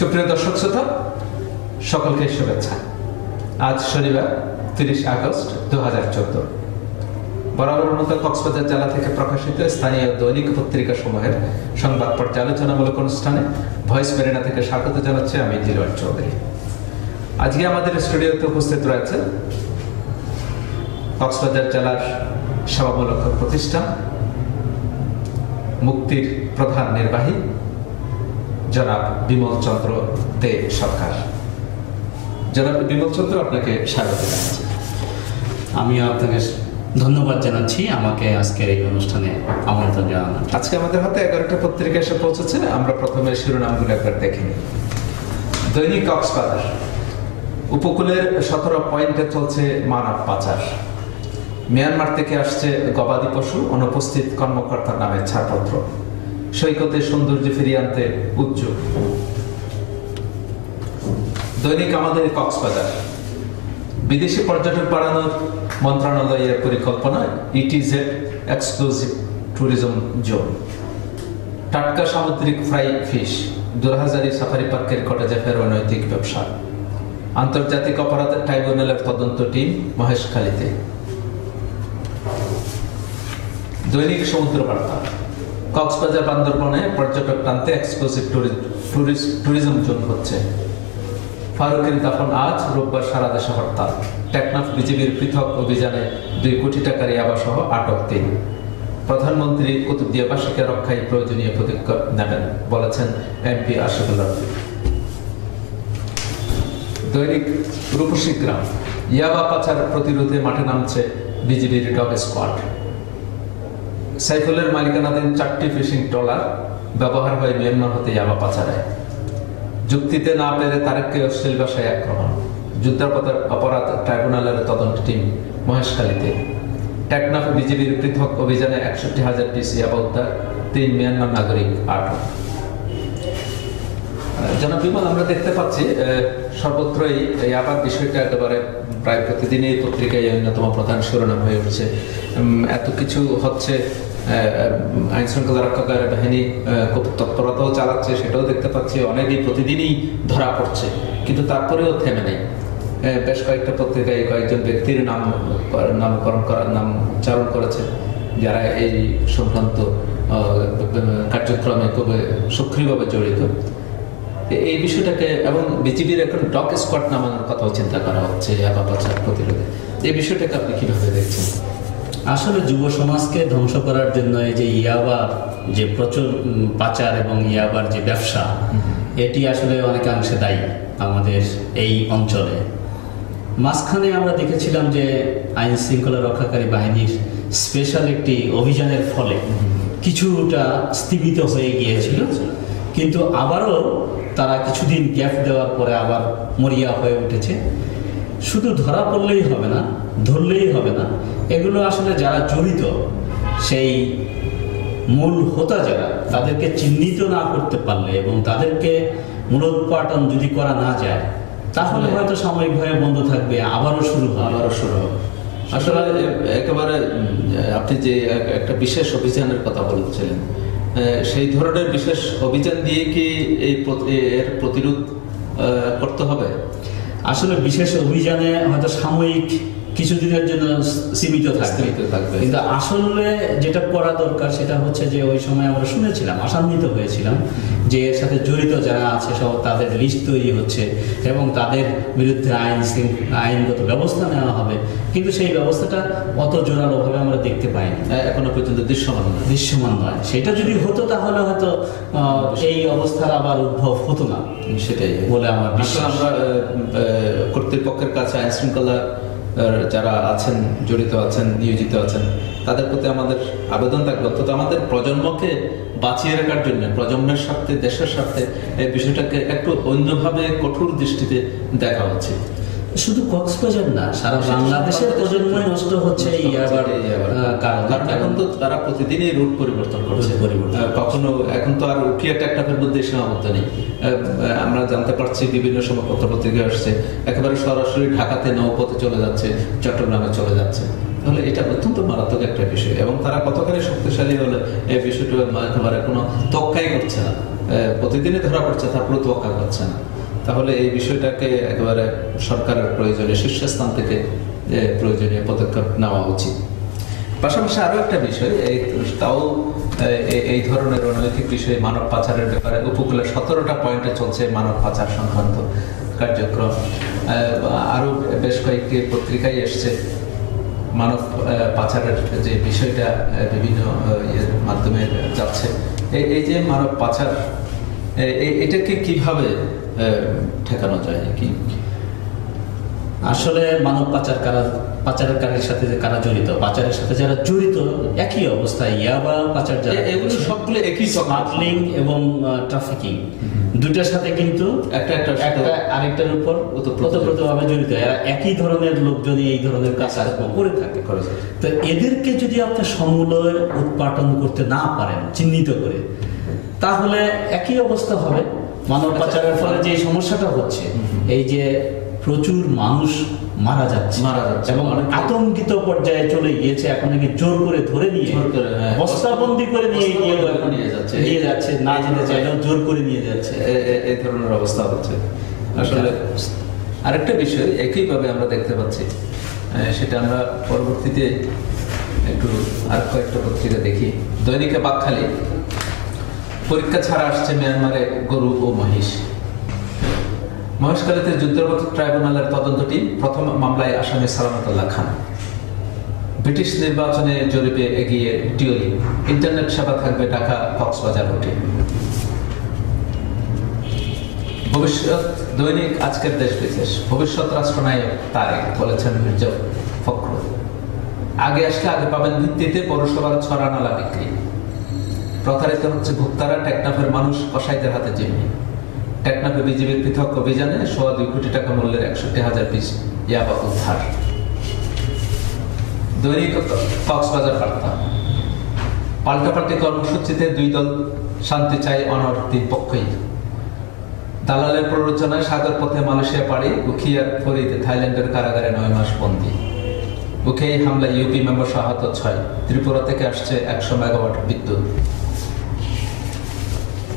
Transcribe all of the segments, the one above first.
সুপ্রিয় দর্শক শ্রোতা, সকলকে শুভেচ্ছা। আজ শনিবার 30 আগস্ট 2014। বরাবর মতো কক্সবাজার জেলা থেকে প্রকাশিত স্থানীয় দৈনিক পত্রিকা সমূহের সংবাদ পর্যালোচনামূলক অনুষ্ঠানে ভয়েস মেরিনা থেকে স্বাগত জানাচ্ছি আমি দিলওয়ার চৌধুরী। আজকে আমাদের স্টুডিওতে উপস্থিত রয়েছে কক্সবাজার জেলার সেবামূলক প্রতিষ্ঠান মুক্তির প্রধান নির্বাহী জনাব বিমল চন্দ্র দে সরকার। জনাব বিমল চন্দ্র, আপনাকে স্বাগত জানাচ্ছি। আমি আপনাকে ধন্যবাদ জানাচ্ছি আমাকে আজকের এই অনুষ্ঠানে আমন্ত্রণ জানানোর। আজকে আমাদের হাতে 11টা পত্রিকা এসে পৌঁছেছে। আমরা প্রথমে শিরোনামগুলো একবার দেখে নিই। দৈনিক কক্সবাজার, উপকূলের 17 পয়েন্টে চলছে মানব পাচার। মিয়ানমার থেকে আসছে গবাদি পশু, অনুপস্থিত কর্মকর্তার নামে ছাড়পত্র। সৈকতে সৌন্দর্য ফিরিয়ে আনতে উদ্যোগ। দৈনিক আমাদের কক্সবাজার, বিদেশি পর্যটন বাড়ানোর মন্ত্রণালয়ের পরিকল্পনা, ইটিজেড এক্সক্লুসিভ ট্যুরিজম জোন। টাটকা সামুদ্রিক ফ্রাই ফিশ, দুলহাজারি সাফারি পার্কের কটেজে ফের অনৈতিক ব্যবসা। আন্তর্জাতিক অপরাধ ট্রাইব্যুনালের তদন্ত টিম মহেশখালীতে। দৈনিক সমুদ্র বার্তা, কক্সবাজার বান্দরবনে পর্যটক টানতে এক্সক্লুসিভ ট্যুরিজম জোন হচ্ছে। ফারুকের দাফন আজ, রোববার সারা দেশে হরতাল। টেকনাফ বিজিবির পৃথক অভিযানে 2 কোটি টাকার ইয়াবা সহ আটক 3। প্রধানমন্ত্রী কুতুবদিয়াবাসীকে রক্ষায় প্রয়োজনীয় পদক্ষেপ নেবেন বলেছেন এমপি আশিকুল্লাহ। দৈনিক রূপসী গ্রাম, ইয়াবা পাচার প্রতিরোধে মাঠে নামছে বিজিবির ডগ স্কোয়াড। সাইফুলের মালিকানাধীন 4টি ফিশিং ট্রলার ব্যবহার হয় মিয়ানমার হতে ইয়াবা পাচারে। যুক্তিতে না পেরে তারেককে অশ্লীল ভাষায় আক্রমণ। যুদ্ধাপরাধ অপরাধ ট্রাইব্যুনালের তদন্ত টিম মহেশখালীতে। টেকনাফ বিজিবির পৃথক অভিযানে 61,000 পিস ইয়াবা উদ্ধার, 3 মিয়ানমার নাগরিক আটক। জনাব বিমল, আমরা দেখতে পাচ্ছি সর্বত্রই ইয়াবার বিষয়টা একেবারে প্রায় প্রতিদিনই পত্রিকায় অন্যতম প্রধান শিরোনাম হয়ে উঠছে। এত কিছু হচ্ছে, আইন শৃঙ্খলা রক্ষাকারী বাহিনী খুব তৎপরতাও চালাচ্ছে, সেটাও দেখতে পাচ্ছি। অনেকেই প্রতিদিনই ধরা পড়ছে, কিন্তু তারপরেও থেমে নেই। বেশ কয়েকটা পত্রিকায় কয়েকজন ব্যক্তির নাম উচ্চারণ করেছে যারা এই সংক্রান্ত কার্যক্রমে খুব সক্রিয়ভাবে জড়িত। এই বিষয়টাকে, এবং বিজিবির এখন ডগ স্কোয়াড নামানোর কথাও চিন্তা করা হচ্ছে ইয়াবা পাচার প্রতিরোধে। এই বিষয়টাকে আপনি কিভাবে দেখছেন? আসলে যুব সমাজকে ধ্বংস করার জন্য এই যে ইয়াবার যে প্রচুর পাচার এবং ইয়াবার যে ব্যবসা, এটি আসলে অনেকাংশে দায়ী আমাদের এই অঞ্চলে। মাঝখানে আমরা দেখেছিলাম যে আইন শৃঙ্খলা রক্ষাকারী বাহিনীর স্পেশাল একটি অভিযানের ফলে কিছুটা স্থিমিত হয়ে গিয়েছিল, কিন্তু আবারও তারা কিছুদিন গ্যাপ দেওয়ার পরে আবার মরিয়া হয়ে উঠেছে। শুধু ধরা পড়লেই হবে না, ধরলেই হবে না, এগুলো আসলে যারা জড়িত, সেই মূল হোতা যারা, তাদেরকে চিহ্নিত না করতে পারলে এবং তাদেরকে মূলোৎপাটন যদি করা না যায়, তাহলে হয়তো সাময়িকভাবে বন্ধ থাকবে, আবারও শুরু হবে। আসলে একেবারে আপনি যে একটা বিশেষ অভিযানের কথা বলছিলেন, সেই ধরনের বিশেষ অভিযান দিয়ে কি এর প্রতিরোধ করতে হবে? আসলে বিশেষ অভিযানে হয়তো সাময়িক কিছুদিনের জন্য সীমিত থাকবে, কিন্তু আসলে যেটা করা দরকার সেটা হচ্ছে যে ওই সময় আমরা শুনেছিলাম, আশান্বিত হয়েছিলাম যে এর সাথে জড়িত যারা আছে সব তাদের লিস্ট তৈরি হচ্ছে এবং তাদের বিরুদ্ধে আইনগত ব্যবস্থা নেওয়া হবে, কিন্তু সেই ব্যবস্থাটা অত জোরালোভাবে আমরা দেখতে পাইনি, এখনো পর্যন্ত দৃশ্যমান নয়। সেটা যদি হতো তাহলে হয়তো এই অবস্থার আবার উদ্ভব হতো না, সেটাই বলে আমার বিশ্বাস। আমরা কর্তৃপক্ষের কাছে আইন শৃঙ্খলা যারা আছেন, জড়িত আছেন, নিয়োজিত আছেন, তাদের প্রতি আমাদের আবেদন থাকবে অন্তত আমাদের প্রজন্মকে বাঁচিয়ে রাখার জন্য, প্রজন্মের সাথে, দেশের সাথে এই বিষয়টাকে একটু অন্যভাবে কঠোর দৃষ্টিতে দেখা উচিত। শুধু কক্সবাজার না, সারা বাংলাদেশের প্রজন্মই নষ্ট হচ্ছে কারণ এখন তো তারা প্রতিদিনই রুট পরিবর্তন করছে। কখনো এখন তো আর উঠিয়ে টেকনাফের মধ্যে সীমাবদ্ধ নেই। আমরা জানতে পারছি বিভিন্ন সময় পত্রপত্রিকা আসছে একেবারে সরাসরি ঢাকাতে নৌপথে চলে যাচ্ছে, চট্টগ্রামে চলে যাচ্ছে। তাহলে এটা অত্যন্ত মারাত্মক একটা বিষয়, এবং তারা কতখানি শক্তিশালী হলে এই বিষয়টা একেবারে কোনো তোয়াক্কাই করছে না, প্রতিদিনই ধরা পড়ছে, তারপরে তোয়াক্কা করছে না। তাহলে এই বিষয়টাকে একেবারে সরকারের প্রয়োজনে শীর্ষস্থান থেকে প্রয়োজনীয় পদক্ষেপ নেওয়া উচিত। পাশাপাশি আরো একটা বিষয়, তাও এই ধরনের অনৈতিক বিষয়ে মানব পাচারের ব্যাপারে উপকূলে 17টা পয়েন্টে চলছে মানব পাচার সংক্রান্ত কার্যক্রম। আরো বেশ কয়েকটি পত্রিকায় এসছে মানব পাচারের যে বিষয়টা বিভিন্ন মাধ্যমে যাচ্ছে। এই যে মানব পাচার, এটাকে কিভাবে ঠেকানো যায়? কি আসলে মানব পাচারকারীর সাথে যে কারা জড়িত, পাচারের সাথে যারা জড়িত, একই অবস্থায় ইয়াবা পাচার যারা, এগুলো সবগুলো একই, স্মাগলিং এবং ট্রাফিকিং, দুটার সাথে কিন্তু একটা আরেকটার উপর ওতপ্রোতভাবে জড়িত। এরা একই ধরনের লোকজনই এই ধরনের কাজকর্ম করে থাকে। তো এদেরকে যদি আপনি সমূলে উৎপাদন করতে না পারেন, চিহ্নিত করে, তাহলে একই অবস্থা হবে। মানব পাচারের ফলে যে সমস্যাটা হচ্ছে, এই যে প্রচুর মানুষ মারা যাচ্ছে এবং আতঙ্কিত পর্যায়ে চলে গিয়েছে, এখন নাকি জোর করে ধরে নিয়ে বস্তাবন্দি করে নিয়ে যাচ্ছে, না যেতে চাইলেও জোর করে নিয়ে যাচ্ছে, এই ধরনের অবস্থা হচ্ছে। আসলে আরেকটা বিষয় একইভাবে আমরা দেখতে পাচ্ছি, সেটা আমরা পরবর্তীতে একটু আর কয়েকটা পত্রিকা দেখি। দৈনিকে বাকখালী, পরীক্ষা ছাড়া আসছে মিয়ানমারে গরু ও মহিষ। মহেশখালীতে যুদ্ধগত ট্রাইব্যুনালের তদন্ত টিম, প্রথম মামলায় আসামি সালামতুল্লাহ খান। ব্রিটিশ নির্বাচনে জরিপে এগিয়ে টিওলি, ইন্টারনেট সেবা থাকবে ঢাকা কক্সবাজার রুটে। ভবিষ্যৎ দৈনিক আজকের দেশ বিদেশ, ভবিষ্যৎ রাষ্ট্রনায়ক তারেক বলেছেন মির্জা ফখরুল। আগে আসলে আগে পাবেন ভিত্তিতে পৌরসভার ছড়ানালা বিক্রি। প্রতারিত হচ্ছে ভোক্তারা, টেকনাফের মানুষ কসাইদের হাতে জিম্মি। টেকনাফে বিজিবির পৃথক অভিযানে 2.25 কোটি টাকা মূল্যের 61,000 পিস ইয়াবা উদ্ধার। দৈনিক কক্সবাজার বার্তা, পাল্টাপাল্টি কর্মসূচিতে 2 দল, শান্তি চাই অনড় 3 পক্ষই। দালালের প্ররোচনায় সাগর পথে মালয়েশিয়া পাড়ি, উখিয়ার ফরিদে থাইল্যান্ডের কারাগারে 9 মাস বন্দী। উখিয়ায় হামলা ইউপি মেম্বার আহত 6। ত্রিপুরা থেকে আসছে 100 মেগাওয়াট বিদ্যুৎ।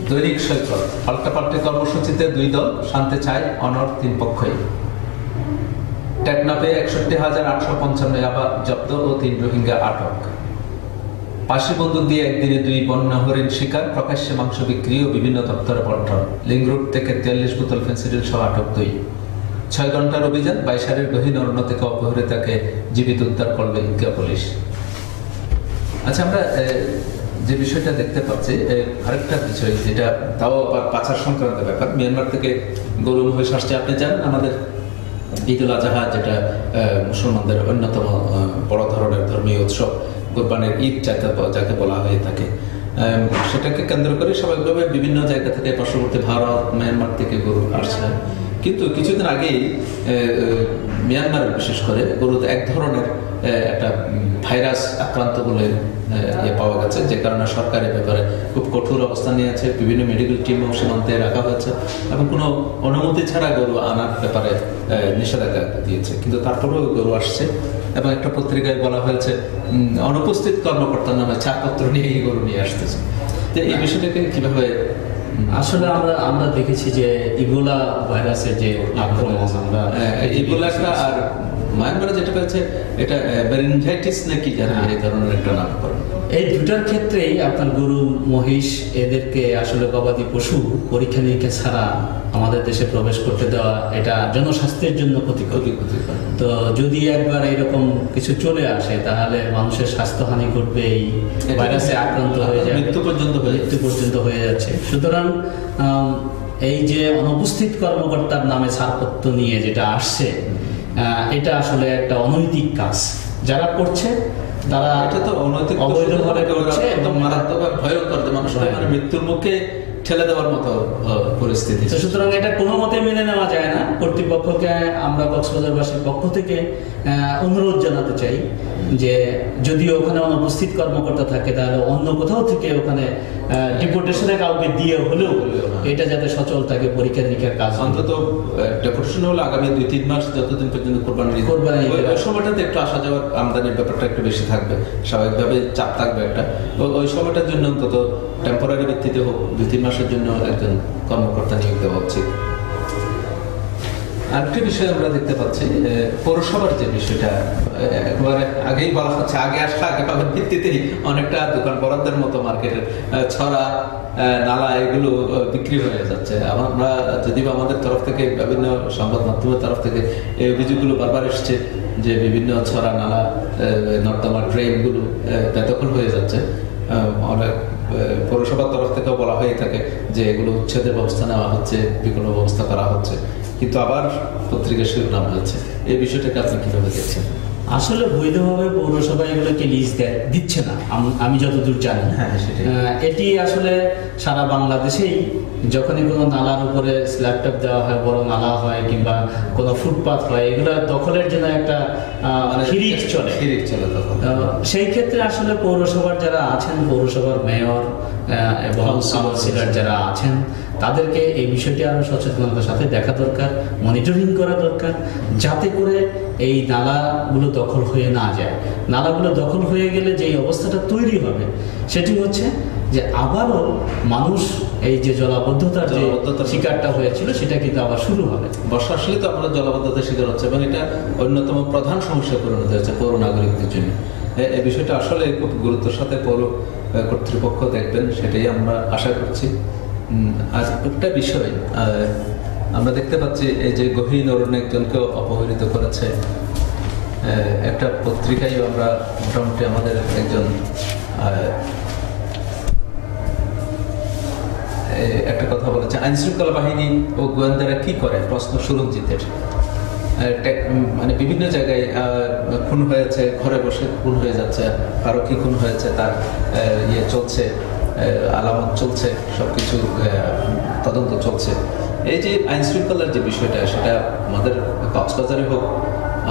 দৈনিক সৈকত, পাল্টাপাল্টি কর্মসূচিতে 2 দল, শান্তি চাই অনড় 3 পক্ষই। টেকনাফে 61,855 ইয়াবা জব্দ ও 3 রোহিঙ্গা আটক। পাশি বন্দুক দিয়ে একদিনে 2 বন্য হরিণ শিকার, প্রকাশ্যে মাংস বিক্রি ও বিভিন্ন দপ্তরে বন্টন। লিঙ্ক রোড থেকে 43 বোতল ফেন্সিডিল সহ আটক 2। 6 ঘন্টার অভিযান, বাইশারের গহীন অরণ্য থেকে অপহৃতাকে জীবিত উদ্ধার করবে ইনকা পুলিশ। আচ্ছা, আমরা যে বিষয়টা দেখতে পাচ্ছি, আরেকটা বিষয় যেটা তাও আবার পাচার সংক্রান্ত ব্যাপার। মিয়ানমার থেকে গরু মহিষ আসছে। আপনি জানেন আমাদের ঈদ উল আজহা, যেটা মুসলমানদের অন্যতম বড় ধরনের ধর্মীয় উৎসব, কোরবানির ঈদ যাকে বলা হয়ে থাকে, সেটাকে কেন্দ্র করে স্বাভাবিকভাবে বিভিন্ন জায়গা থেকে পার্শ্ববর্তী ভারত, মিয়ানমার থেকে গরু আসছে। কিন্তু কিছুদিন আগেই মিয়ানমারের বিশেষ করে গরুতে এক ধরনের একটা ভাইরাস আক্রান্ত বলে পাওয়া গেছে, যে কারণে সরকার এ ব্যাপারে খুব কঠোর অবস্থান নিয়েছে। বিভিন্ন মেডিকেল টিম সীমান্তে রাখা হয়েছে এবং কোনো অনুমতি ছাড়া গরু আনার ব্যাপারে নিষেধাজ্ঞা দিয়েছে। কিন্তু তারপরেও গরু আসছে এবং একটা পত্রিকায় বলা হয়েছে অনুপস্থিত কর্মকর্তার নামে ছাড়পত্র নিয়ে এই গরু নিয়ে আসতেছে। তো এই বিষয়টাকে কিভাবে? আসলে আমরা দেখেছি যে ইবোলা ভাইরাসের যে আক্রমণ, আমরা ইবোলাটা আর মায়ানমারে যেটা হয়েছে এটা মেনিনজাইটিস নাকি জানি এই ধরনের একটা নামকরণ। এই দুটার ক্ষেত্রেই আপনার গরু মহিষ এদেরকে আসলে গবাদি পশু পরীক্ষা নিরীক্ষা ছাড়া আমাদের দেশে প্রবেশ করতে দেওয়া এটা জনস্বাস্থ্যের জন্য ক্ষতিকর। তো যদি একবার এরকম কিছু চলে আসে তাহলে মানুষের স্বাস্থ্যহানি ঘটবে, এই ভাইরাসে আক্রান্ত হয়ে যায়, মৃত্যু পর্যন্ত হয়ে যাচ্ছে। সুতরাং এই যে অনুপস্থিত কর্মকর্তার নামে ছাড়পত্র নিয়ে যেটা আসছে, এটা আসলে একটা অনৈতিক কাজ যারা করছে, তারা এটা তো অনৈতিক অবৈধভাবে করছে, একদম মারাত্মক ভয়ঙ্কর, মানুষ মৃত্যুর মুখে ঠেলে দেওয়ার মতো পরিস্থিতি। সুতরাং এটা কোনো মতে মেনে নেওয়া যায় না। কর্তৃপক্ষকে আমরা কক্সবাজারবাসীর পক্ষ থেকে অনুরোধ জানাতে চাই যে যদিও ওখানে অনুপস্থিত কর্মকর্তা থাকে তাহলে অন্য কোথাও থেকে ওখানে ডিপোর্টেশনে কাউকে দিয়ে হলেও এটা যাতে সচল থাকে, পরীক্ষা নিরীক্ষার কাজ অন্তত ডেপুটেশন হলো আগামী 2-3 মাস যতদিন পর্যন্ত কোরবানি ওই সময়টাতে একটু আসা যাওয়ার আমদানির ব্যাপারটা একটু বেশি থাকবে, স্বাভাবিকভাবে চাপ থাকবে একটা। ওই সময়টার জন্য অন্তত টেম্পোরারি ভিত্তিতে হোক 2-3 মাসের জন্য একজন কর্মকর্তা নিয়োগ দেওয়া উচিত। আরেকটি বিষয় আমরা দেখতে পাচ্ছি পৌরসভার যে বিষয়টা একবারে আগেই বলা হচ্ছে, আগে আসলে আগে পাবেন ভিত্তিতেই অনেকটা দোকান বরাদ্দের মতো মার্কেটের ছড়া নালা এগুলো বিক্রি হয়ে যাচ্ছে। আমরা যদিও আমাদের তরফ থেকে বিভিন্ন সংবাদ মাধ্যমের তরফ থেকে এই অভিযোগগুলো বারবার এসছে যে বিভিন্ন ছড়া নালা নর্দমা ড্রেনগুলো বেদখল হয়ে যাচ্ছে। অনেক পৌরসভার তরফ থেকেও বলা হয়ে থাকে যে এগুলো উচ্ছেদের ব্যবস্থা নেওয়া হচ্ছে, বিকল্প ব্যবস্থা করা হচ্ছে, কিন্তু আবার পত্রিকা শিরোনাম হচ্ছে। এই বিষয়টাকে আপনি কিভাবে দেখছেন? আসলে বৈধভাবে পৌরসভা এগুলোকে লিজ দিচ্ছে না আমি যতদূর জানি। এটি আসলে সারা বাংলাদেশেই যখনই কোনো নালার উপরে স্ল্যাবটপ দেওয়া হয়, বড় নালা হয় কিংবা কোনো ফুটপাথ হয়, এগুলো দখলের জন্য একটা হিড়িক চলে। সেই ক্ষেত্রে আসলে পৌরসভার যারা আছেন, পৌরসভার মেয়র এবং কাউন্সিলর যারা আছেন, তাদেরকে এই বিষয়টি আরো সচেতনতার সাথে দেখা দরকার, মনিটরিং করা দরকার, যাতে করে এই নালাগুলো দখল হয়ে না যায়। নালাগুলো দখল হয়ে গেলে যে অবস্থাটা তৈরি হবে সেটি হচ্ছে যে আবারও মানুষ এই যে জলাবদ্ধতার যে শিকারটা হয়েছিল সেটা কিন্তু আবার শুরু হবে। বর্ষা আসলে তো আমরা জলাবদ্ধতার শিকার হচ্ছে এবং এটা অন্যতম প্রধান সমস্যায় পরিণত হয়েছে পৌর নাগরিকদের জন্য। এই বিষয়টা আসলে খুব গুরুত্বের সাথে পৌর কর্তৃপক্ষ দেখবেন, সেটাই আমরা আশা করছি। আর একটা বিষয় আমরা দেখতে পাচ্ছি, এই যে গহীন অরণ্য একজনকে অপহৃত করেছে, একটা পত্রিকায় আমরা মোটামুটি আমাদের একজন একটা কথা বলেছে, আইন শৃঙ্খলা বাহিনী ও গোয়েন্দারা কি করে, প্রশ্ন সুরঞ্জিতের। মানে বিভিন্ন জায়গায় খুন হয়েছে, ঘরে বসে খুন হয়ে যাচ্ছে, কারো কি খুন হয়েছে তার ইয়ে চলছে, আলামত চলছে, সবকিছু তদন্ত চলছে। এই যে আইন শৃঙ্খলার যে বিষয়টা, সেটা আমাদের কক্সবাজারে হোক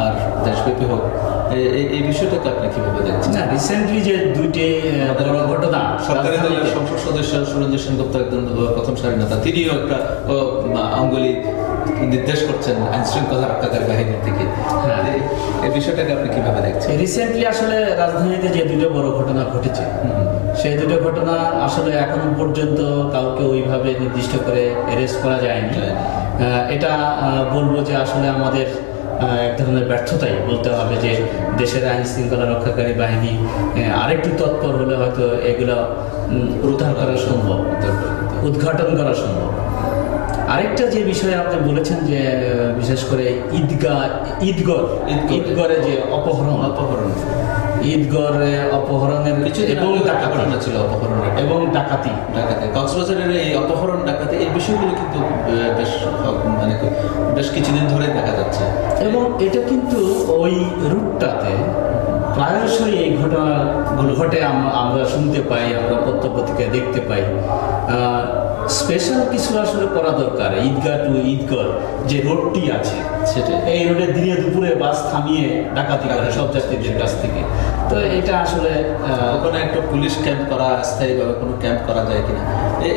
আর দেশব্যাপী হোক, এই বিষয়টাকে আপনি কিভাবে দেখছেন? না, রিসেন্টলি যে দুইটি ঘটনা, সরকারি দলের সংসদ সদস্য সুরঞ্জিত সেনগুপ্ত একজন প্রথম সারির নেতা, তিনিও একটা অঙ্গুলি নির্দেশ করছেন আইন শৃঙ্খলা রক্ষাকারী বাহিনীর দিকে। এই বিষয়টাকে আপনি কিভাবে দেখছেন? রিসেন্টলি আসলে রাজধানীতে যে দুটো বড় ঘটনা ঘটেছে, সেই দুটো ঘটনা আসলে এখনো পর্যন্ত কাউকে ওইভাবে নির্দিষ্ট করে অ্যারেস্ট করা যায়নি। এটা বলবো যে আসলে আমাদের এক ধরনের ব্যর্থতাই বলতে হবে, যে দেশের আইন শৃঙ্খলা রক্ষাকারী বাহিনী আরেকটু তৎপর হলে হয়তো এগুলো উদ্ধার করা সম্ভব, উদ্ঘাটন করা সম্ভব। আরেকটা যে বিষয়ে আপনি বলেছেন যে বিশেষ করে ঈদগড়ে যে অপহরণ ঈদগড়ে অপহরণের এবং ডাকাতি কক্সবাজারের এই অপহরণ ডাকাতি, এই বিষয়গুলো কিন্তু বেশ কিছুদিন ধরে দেখা যাচ্ছে এবং এটা কিন্তু ওই রুটটাতে প্রায়শই এই ঘটনাগুলো ঘটে। আমরা শুনতে পাই, আমরা পত্রপত্রিকায় দেখতে পাই। স্পেশাল কিছু আসলে করা দরকার। ঈদগাহ টু ঈদগড় যে রোডটি আছে, সেটা এই রোডে দিনে দুপুরে বাস থামিয়ে ডাকাতি করে সব যাত্রীদের কাছ থেকে। তো এটা আসলে ওখানে একটা পুলিশ ক্যাম্প করা, স্থায়ীভাবে কোনো ক্যাম্প করা যায় কিনা,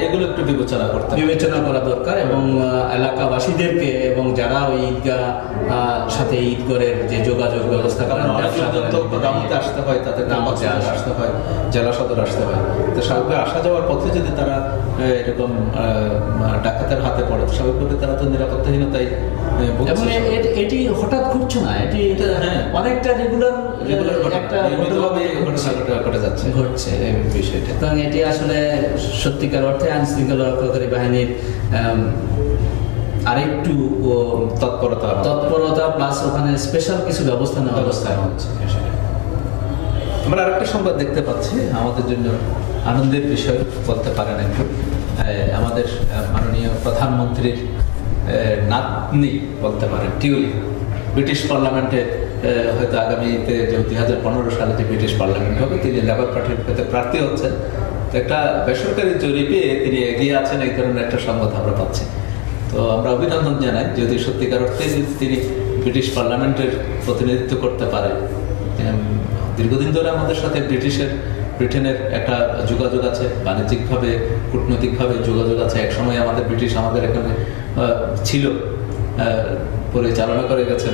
এগুলো একটু বিবেচনা করা দরকার। এবং এলাকাবাসীদেরকে এবং যারা ওই ঈদগাহ সাথে ঈদগড়ের যে যোগাযোগ ব্যবস্থা করেন, আসতে হয়, তাদের আসতে হয়, জেলা সদর আসতে হয়, তো স্বাভাবিক আসা যাওয়ার পথে যদি তারা এরকম ডাকাতের হাতে পড়ে, স্বাভাবিকভাবে তারা তো নিরাপত্তাহীনতায়। এবং এটি হঠাৎ ঘটছে না, এটি অনেকটা রেগুলার ঘটছে এই বিষয়টা। কারণ এটি আসলে সত্যিকার অর্থে আইন শৃঙ্খলা রক্ষাকারী বাহিনীর আরেকটু তৎপরতা প্লাস ওখানে স্পেশাল কিছু ব্যবস্থা নেওয়া হচ্ছে। আমরা আরেকটা সংবাদ দেখতে পাচ্ছি, আমাদের জন্য আনন্দের বিষয় বলতে পারেন একটু। আমাদের মাননীয় প্রধানমন্ত্রীর নাতনি বলতে পারেন, টিউলি, ব্রিটিশ পার্লামেন্টে হয়তো আগামীতে যে 2015 সালে যে ব্রিটিশ পার্লামেন্ট হবে, তিনি লেবার পার্টির হতে প্রার্থী হচ্ছেন। তো একটা বেসরকারি জরিপে তিনি এগিয়ে আছেন, এই ধরনের একটা সংবাদ আমরা পাচ্ছি। তো আমরা অভিনন্দন জানাই, যদি সত্যিকার অর্থে তিনি ব্রিটিশ পার্লামেন্টের প্রতিনিধিত্ব করতে পারে দীর্ঘদিন ধরে আমাদের সাথে ব্রিটেনের একটা যোগাযোগ আছে, বাণিজ্যিকভাবে কূটনৈতিকভাবে যোগাযোগ আছে। একসময় ব্রিটিশ আমাদের এখানে ছিল, পরিচালনা করে গেছে,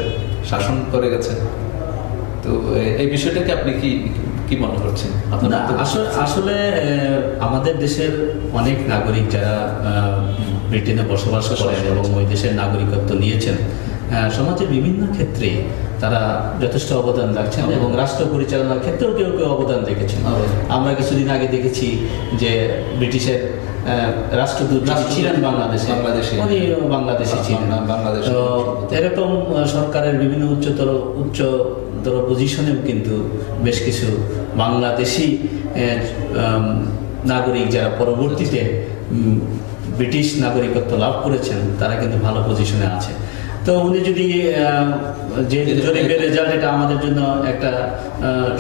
শাসন করে গেছে। তো এই বিষয়টাকে আপনি কি মনে করছেন? না, আসলে আমাদের দেশের অনেক নাগরিক যারা ব্রিটেনে বসবাস করেন এবং ওই দেশের নাগরিকত্ব নিয়েছেন, সমাজের বিভিন্ন ক্ষেত্রে তারা যথেষ্ট অবদান রাখছেন এবং রাষ্ট্র পরিচালনার ক্ষেত্রেও কেউ কেউ অবদান রেখেছেন। আমরা কিছুদিন আগে দেখেছি যে ব্রিটিশের রাষ্ট্রদূত ছিলেন বাংলাদেশে, উনি বাংলাদেশি ছিলেন। তো এরকম সরকারের বিভিন্ন উচ্চতর পজিশনেও কিন্তু বেশ কিছু বাংলাদেশি নাগরিক যারা পরবর্তীতে ব্রিটিশ নাগরিকত্ব লাভ করেছেন, তারা কিন্তু ভালো পজিশনে আছে। তো উনি যদি যে জরিপের রেজাল্ট, এটা আমাদের জন্য একটা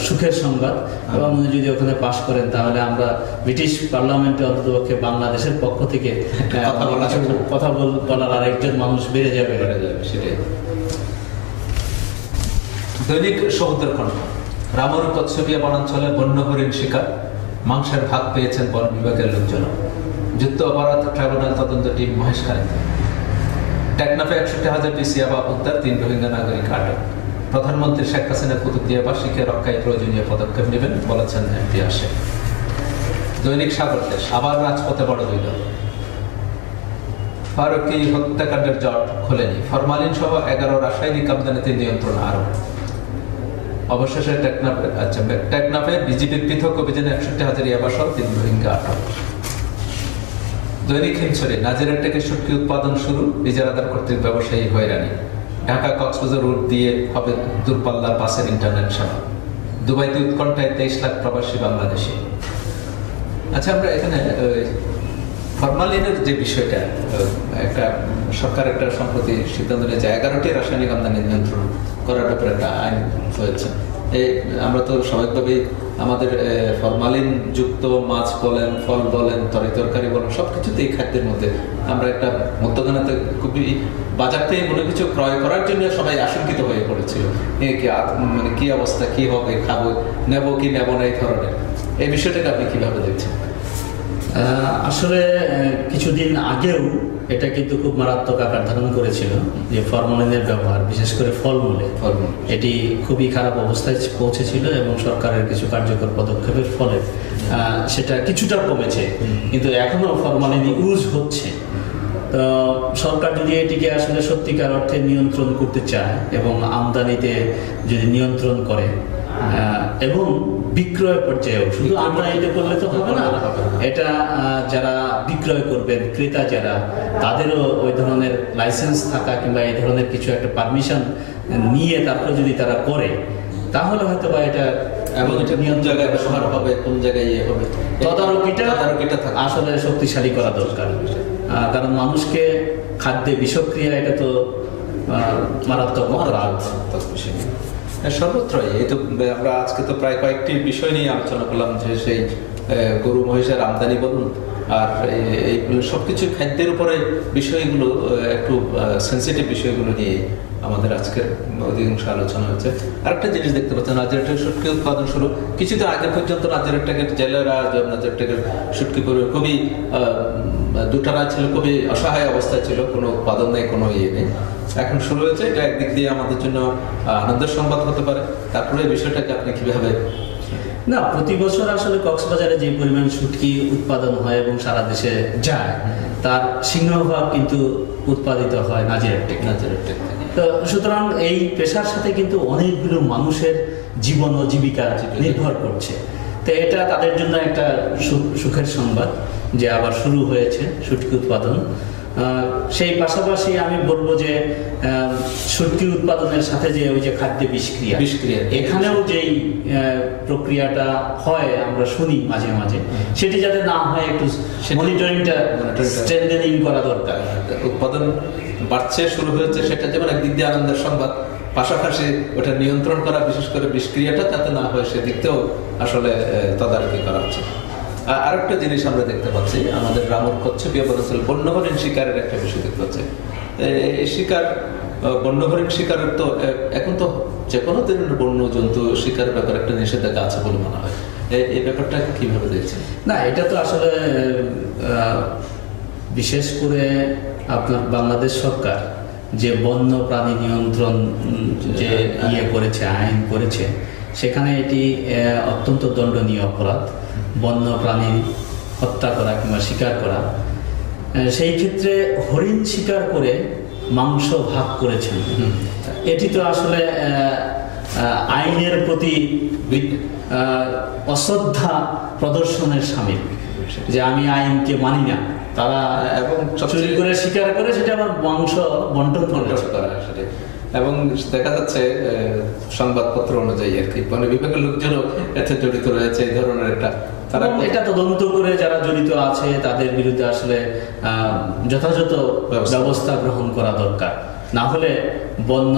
সুখের সংবাদ, এবং উনি যদি ওখানে পাশ করেন, তাহলে আমরা ব্রিটিশ পার্লামেন্টে অন্ততপক্ষে বাংলাদেশের পক্ষ থেকে কথা বলার আরেকজন মানুষ বেড়ে যাবে। সেটাই। দৈনিক সমুদ্র খণ্ড, রামুর কচ্ছপিয়া বনাঞ্চলে বন্য হরিণ শিকার, মাংসের ভাগ পেয়েছেন বন বিভাগের লোকজন। যুক্ত অপরাধ ট্রাইব্যুনাল তদন্ত টিম মহেশখালীতে। টেকনাফে 61,000 পিস ইয়াবা উদ্ধার, 3 রোহিঙ্গা নাগরিক আটক। প্রধানমন্ত্রী শেখ হাসিনা কুতুবদিয়াবাসীকে রক্ষায় প্রয়োজনীয় পদক্ষেপ নেবেন বলেছেন এমপি আসে। দৈনিক সাগর দেশ, আবার রাজপথে বড় হইল। ফারুকি হত্যাকাণ্ডের জট খোলেনি, ফরমালিন সহ 11 রাসায়নিক আমদানিতে নিয়ন্ত্রণ আরোপ। অবশেষে টেকনাফে বিজিবির পৃথক অভিযানে 61,000 ইয়াবা সহ 3 রোহিঙ্গা আটক। দৈনিক হিমছড়ি, নাজিরাটেকে শুটকি উৎপাদন শুরু, ইজারাদার কর্তৃক ব্যবসায়ী হয়রানি। ঢাকা কক্সবাজার রুট দিয়ে হবে দূরপাল্লার বাসের ইন্টারনেট সেবা। দুবাইতে উৎকণ্ঠায় 23 লাখ প্রবাসী বাংলাদেশি। আচ্ছা, আমরা এখানে ফরমালিনের যে বিষয়টা, একটা সরকার একটা সম্প্রতি সিদ্ধান্ত নিয়েছে 11টি রাসায়নিক আমদানি নিয়ন্ত্রণ করার ব্যাপারে একটা আইন হয়েছে। আমরা তো স্বাভাবিকভাবেই আমাদের ফরমালিন যুক্ত মাছ বলেন, ফল বলেন, তরকারি বলেন, সবকিছুতেই খাদ্যের মধ্যে আমরা একটা মধ্যখানেতে খুবই বাজার থেকে কোনো কিছু ক্রয় করার জন্য সবাই আশঙ্কিত হয়ে পড়েছিল, মানে কি অবস্থা, কি হবে, খাবো, নেবো কি নেবো না, এই ধরনের। এই বিষয়টাকে আপনি কিভাবে দেখছেন? আসলে কিছুদিন আগেও এটা কিন্তু খুব মারাত্মক আকার ধারণ করেছিল, যে ফরমালিনের ব্যবহার বিশেষ করে ফলমূলে এটি খুবই খারাপ অবস্থায় পৌঁছেছিল, এবং সরকারের কিছু কার্যকর পদক্ষেপের ফলে সেটা কিছুটা কমেছে, কিন্তু এখনো ফরমালিন ইউজ হচ্ছে। তো সরকার যদি এটিকে আসলে সত্যিকার অর্থে নিয়ন্ত্রণ করতে চায় এবং আমদানিতে যদি নিয়ন্ত্রণ করে এবং বিক্রয় পর্যায়েও, শুধু আমদানিতে করলে তো হবে না, এটা যারা বিক্রয় করবেন, ক্রেতা যারা, তাদেরও ওই ধরনের লাইসেন্স থাকা কিংবা এই ধরনের কিছু একটা পারমিশন নিয়ে তারপরে যদি তারা করে, তাহলে হয়তো বা এটা এবং এটা নিয়ম জায়গায় ব্যবহার হবে, কোন জায়গায় ইয়ে হবে, তদারকিটা আসলে শক্তিশালী করা দরকার। কারণ মানুষকে খাদ্যে বিষক্রিয়া, এটা তো মারাত্মক অপরাধ। সর্বত্রই এই তো আমরা আজকে তো প্রায় কয়েকটি বিষয় নিয়ে আলোচনা করলাম, যে সেই গরু মহিষের আমদানি বলুন, আর এই সবকিছু খাদ্যের উপরে বিষয়গুলো, একটু সেন্সিটিভ বিষয়গুলো নিয়ে আমাদের আজকের অধিকাংশ আলোচনা হচ্ছে। আরেকটা জিনিস দেখতে পাচ্ছেন, নাজিরাটের শুটকি উৎপাদন শুরু। কিছুদিন আগে পর্যন্ত নাজিরাটের জেলেরা নাজিরাটের শুটকি পরিবার খুবই দুটারা ছিল, খুবই অসহায় অবস্থায় ছিল, কোনো উৎপাদন নেই, কোনো ইয়ে নেই। এখন শুরু হয়েছে, এটা একদিক দিয়ে আমাদের জন্য আনন্দের সংবাদ হতে পারে। তারপরে এই বিষয়টাকে আপনি কিভাবে? না, প্রতি বছর আসলে কক্সবাজারে যে পরিমাণ শুটকি উৎপাদন হয় এবং সারা দেশে যায়, তার সিংহভাগ কিন্তু উৎপাদিত হয় নাজিরাট থেকে। তো সুতরাং এই পেশার সাথে কিন্তু অনেকগুলো মানুষের জীবন ও জীবিকা নির্ভর করছে। তো এটা তাদের জন্য একটা সুখের সংবাদ যে আবার শুরু হয়েছে শুটকি উৎপাদন। সেই পাশাপাশি আমি বলবো যে শুটকি উৎপাদনের সাথে যে ওই যে খাদ্য বিষক্রিয়া, এখানেও যেই প্রক্রিয়াটা হয় আমরা শুনি মাঝে মাঝে, সেটি যাতে না হয় একটু মনিটরিংটা স্ট্রেনথেনিং করা দরকার। উৎপাদন বাড়ছে, শুরু হয়েছে, সেটা যেমন একদিক দিয়ে আনন্দের সংবাদ, পাশাপাশি ওটা নিয়ন্ত্রণ করা, বিশেষ করে বিষক্রিয়াটা যাতে না হয় সেদিকতেও আসলে তদারকি করা হচ্ছে। আরেকটা জিনিস আমরা দেখতে পাচ্ছি, আমাদের রামুর কচ্ছপীয় বনাঞ্চল বন্যহরিণ শিকারের একটা বিষয় দেখতে পাচ্ছি। এই শিকার, বন্যহরিণ শিকারের তো এখন তো যে কোনো ধরনের বন্য জন্তু শিকারের ব্যাপারে একটা নিষেধাজ্ঞা আছে বলে মনে হয়। এই ব্যাপারটা কিভাবে দেখছেন? না, এটা তো আসলে বিশেষ করে আপনার বাংলাদেশ সরকার যে বন্য প্রাণী নিয়ন্ত্রণ যে করেছে, আইন করেছে, সেখানে এটি অত্যন্ত দণ্ডনীয় অপরাধ বন্য প্রাণী হত্যা করা কিংবা শিকার করা। সেই ক্ষেত্রে হরিণ শিকার করে মাংস ভাগ করেছেন, এটি তো আসলে আইনের প্রতি অশ্রদ্ধা প্রদর্শনের শামিল, যে আমি আইনকে মানি না, তারা এবং চুরি করে শিকার করে সেটা আমার মাংস বন্টন করা আসলে। এবং দেখা যাচ্ছে সংবাদপত্র অনুযায়ী আর কি মানে বিভাগের লোকজনও এতে জড়িত রয়েছে এই ধরনের একটা, তারা এটা তদন্ত করে যারা জড়িত আছে তাদের বিরুদ্ধে আসলে যথাযথ ব্যবস্থা গ্রহণ করা দরকার। না হলে বন্য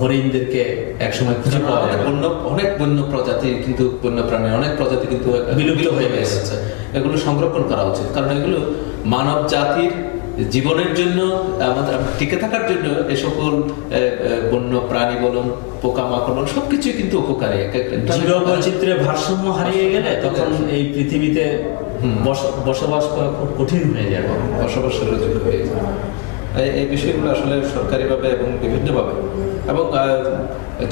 হরিণদেরকে একসময় খুঁজে পাওয়া যাবে। অনেক বন্য প্রজাতি কিন্তু, বন্য প্রাণীর অনেক প্রজাতি কিন্তু বিলুপ্ত হয়ে গেছে। এগুলো সংরক্ষণ করা উচিত, কারণ এগুলো মানব জাতির জীবনের জন্য, আমাদের টিকে থাকার জন্য এই সকল বন্য প্রাণী বলুন, পোকামাকড় বলুন, সবকিছুই কিন্তু উপকারী। জীববৈচিত্র্যের ভারসাম্য হারিয়ে গেলে তখন এই পৃথিবীতে বসবাস করা খুব কঠিন হয়ে যাবে, বসবাসের যোগ্য হয়ে যাবে। এই বিষয়গুলো আসলে সরকারিভাবে এবং বিভিন্নভাবে এবং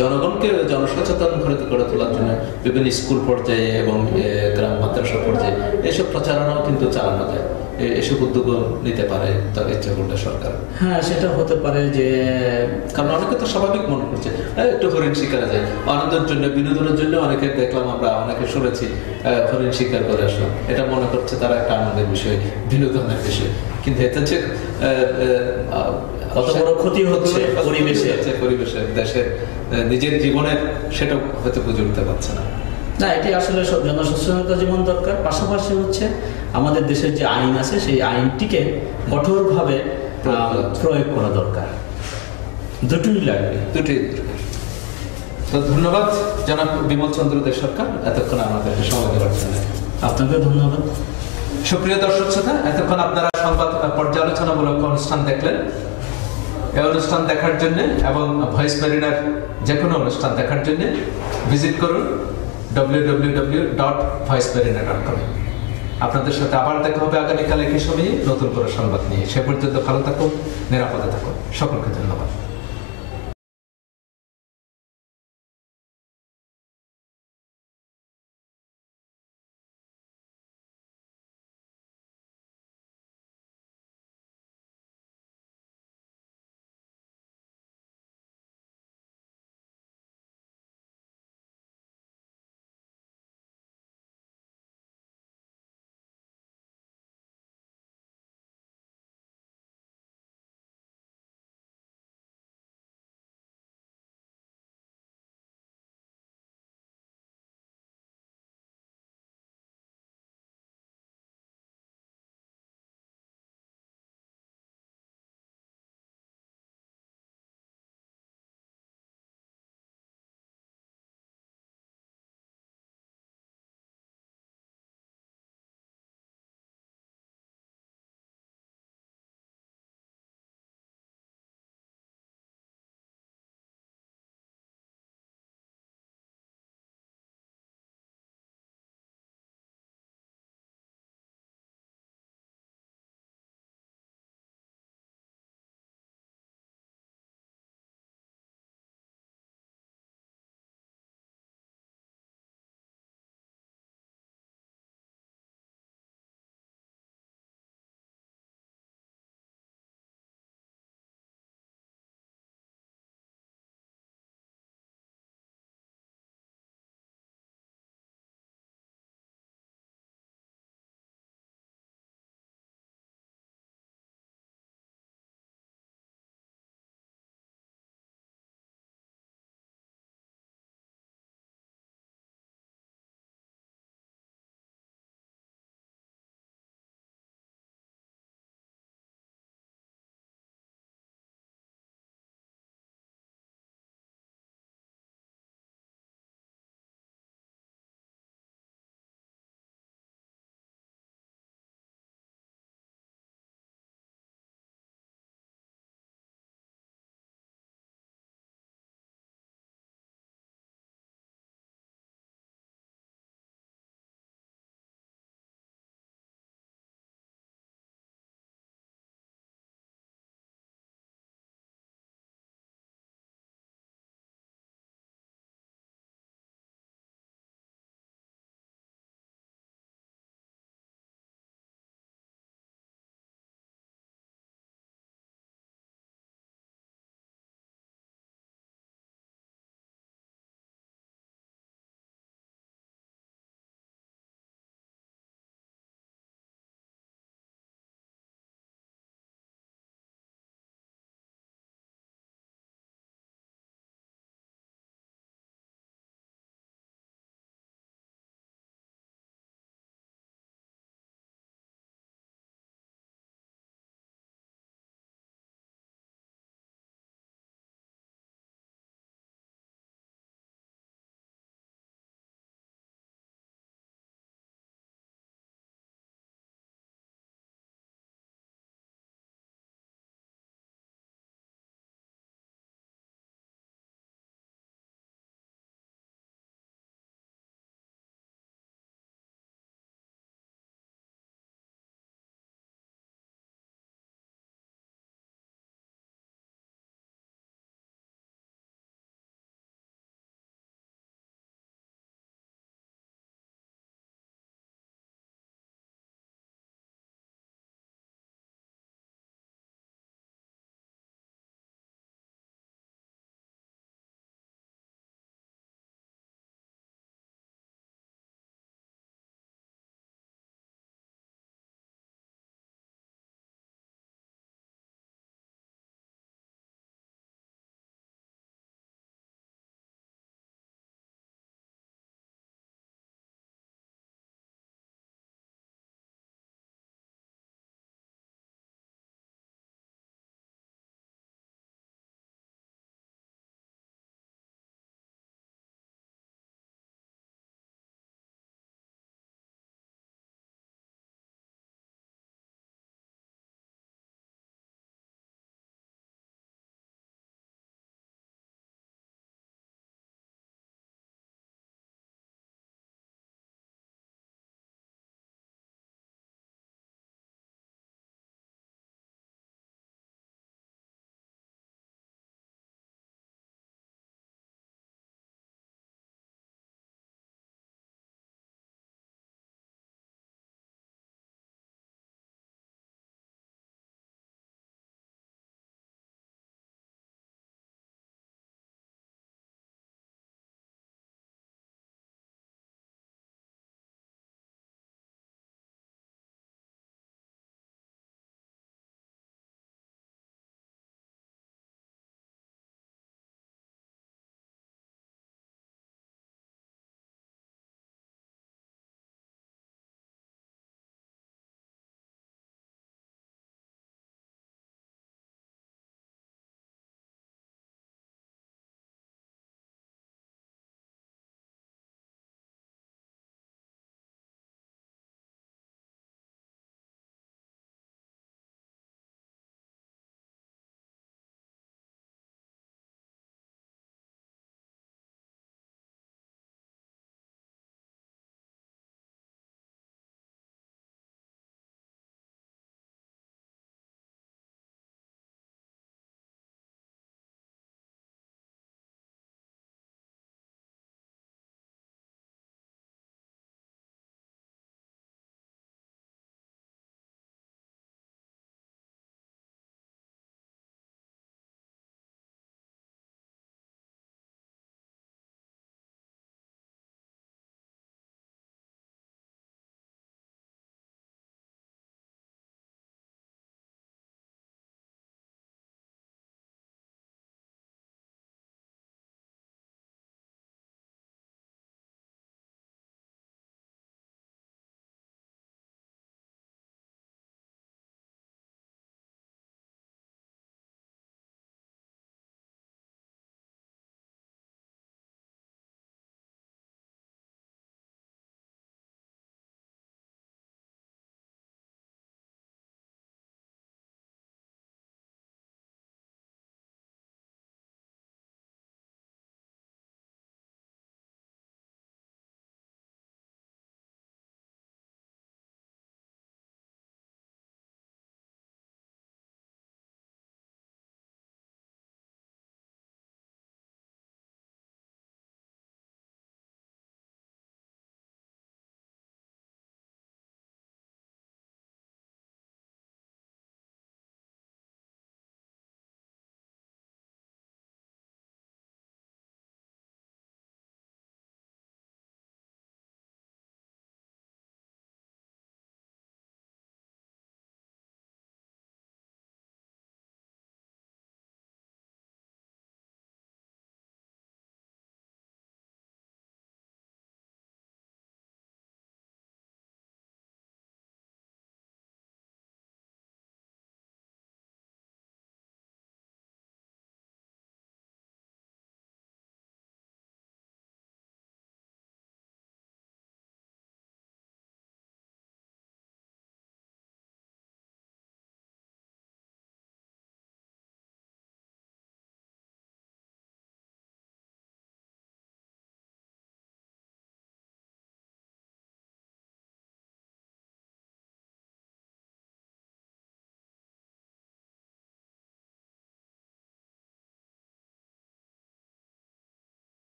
জনগণকে জনসচেতন করে তোলার জন্য বিভিন্ন স্কুল পর্যায়ে এবং গ্রাম মাদ্রাসা পর্যায়ে এইসব প্রচারণাও কিন্তু চালানো যায়। এসব উদ্যোগ নিতে পারে তার ইচ্ছা করলে সরকার। হ্যাঁ, সেটা হতে পারে, যে কারণ অনেকে তো স্বাভাবিক মনে করছে একটু হরিণ শিকারে যায় আনন্দের জন্য, বিনোদনের জন্য। অনেকে দেখলাম, আমরা অনেকে শুনেছি হরিণ শিকার করে আসলাম, এটা মনে করছে তারা একটা আনন্দের বিষয়, বিনোদনের বিষয়। কিন্তু এতে যে কত বড় ক্ষতি হচ্ছে পরিবেশের, দেশের, নিজের জীবনের, সেটা হয়তো বুঝে উঠতে পারছে না। না, এটি আসলে জনসচেতনতা যেমন দরকার, পাশাপাশি হচ্ছে আমাদের দেশের যে আইন আছে সেই আইনটিকে কঠোরভাবে প্রয়োগ করা দরকার। দুটোই লাগবে, দুটোই। তো ধন্যবাদ জনাব বিমল চন্দ্র দে সরকার এতক্ষণ আমাদের সময় দেওয়ার জন্য। আপনাকে ধন্যবাদ। সুপ্রিয় দর্শক শ্রোতা, এতক্ষণ আপনারা সংবাদ পর্যালোচনামূলক অনুষ্ঠান দেখলেন। এই অনুষ্ঠান দেখার জন্য এবং ভয়েস মেরিনার যে কোনো অনুষ্ঠান দেখার জন্য ভিজিট করুন www.voicemarina.com। আপনাদের সাথে আবার দেখা হবে আগামীকাল একই সময়ে নতুন করে সংবাদ নিয়ে। সে পর্যন্ত ভালো থাকুন, নিরাপদে থাকুন। সকলকে ধন্যবাদ।